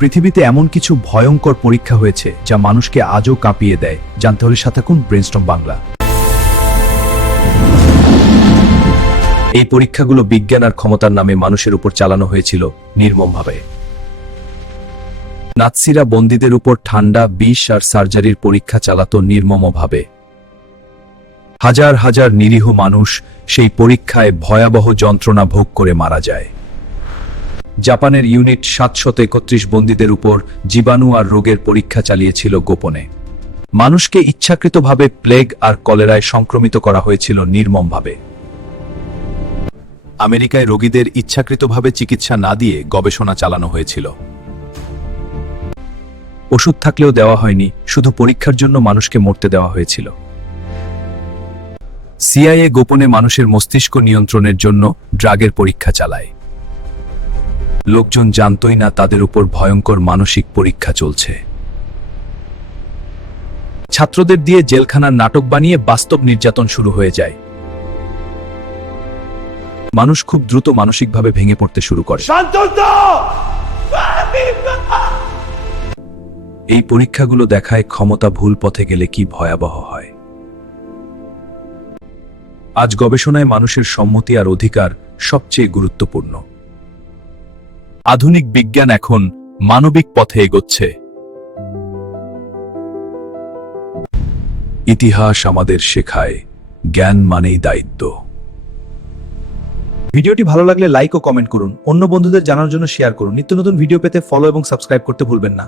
পৃথিবীতে এমন কিছু ভয়ঙ্কর পরীক্ষা হয়েছে যা মানুষকে আজও কাঁপিয়ে দেয়। জানতে হলে সাথে থাকুন ব্রেনস্টর্ম বাংলা। এই পরীক্ষাগুলো বিজ্ঞান আর ক্ষমতার নামে মানুষের উপর চালানো হয়েছিল নির্মমভাবে। নাৎসিরা বন্দীদের উপর ঠান্ডা, বিষ আর সার্জারির পরীক্ষা চালাতো নির্মমভাবে। হাজার হাজার নিরীহ মানুষ সেই পরীক্ষায় ভয়াবহ যন্ত্রণা ভোগ করে মারা যায়। জাপানের ইউনিট 731 বন্দীদের উপর জীবাণু আর রোগের পরীক্ষা চালিয়েছিল গোপনে। মানুষকে ইচ্ছাকৃতভাবে প্লেগ আর কলেরায় সংক্রমিত করা হয়েছিল নির্মমভাবে। আমেরিকায় রোগীদের ইচ্ছাকৃতভাবে চিকিৎসা না দিয়ে গবেষণা চালানো হয়েছিল। ওষুধ থাকলেও দেওয়া হয়নি, শুধু পরীক্ষার জন্য মানুষকে মরতে দেওয়া হয়েছিল। সিআইএ গোপনে মানুষের মস্তিষ্ক নিয়ন্ত্রণের জন্য ড্রাগের পরীক্ষা চালায়। লোকজন জানতই না তাদের উপর ভয়ঙ্কর মানসিক পরীক্ষা চলছে। ছাত্রদের দিয়ে জেলখানার নাটক বানিয়ে বাস্তব নির্যাতন শুরু হয়ে যায়। মানুষ খুব দ্রুত মানসিকভাবে ভেঙে পড়তে শুরু করে। এই পরীক্ষাগুলো দেখায় ক্ষমতা ভুল পথে গেলে কি ভয়াবহ হয়। আজ গবেষণায় মানুষের সম্মতি আর অধিকার সবচেয়ে গুরুত্বপূর্ণ। আধুনিক বিজ্ঞান এখন মানবিক পথে এগোচ্ছে। ইতিহাস আমাদের শেখায় জ্ঞান মানেই দায়িত্ব। ভিডিওটি ভালো লাগলে লাইক ও কমেন্ট করুন, অন্য বন্ধুদের জানার জন্য শেয়ার করুন। নিত্য নতুন ভিডিও পেতে ফলো এবং সাবস্ক্রাইব করতে ভুলবেন না।